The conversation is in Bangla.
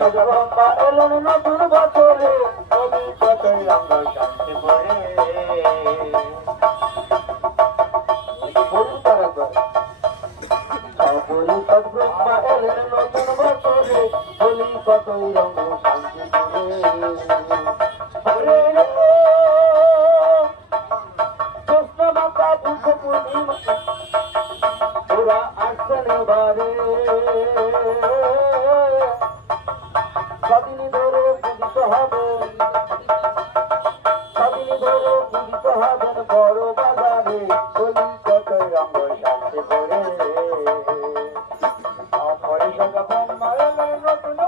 ব্রহ্মা এলেন নতুন বছরে বলি কতই রঙ্গ শান্তি পড়ে ব্রহ্মা এলেন নতুন বছরে বলি কতই রঙ্গ শান্তি পড়ে কৃষ্ণ মাতা বুদ্ধ পূর্ণিমা ওরা আসছেন এবারে স্বাধীন ধরে পূজিত হবেন স্বাধীন ধরে পূজিত হবেন বড় বাজারে বলি কতই রঙ্গ শান্তি পড়ে অপরিষদ ব্রহ্মা এলেন নতুন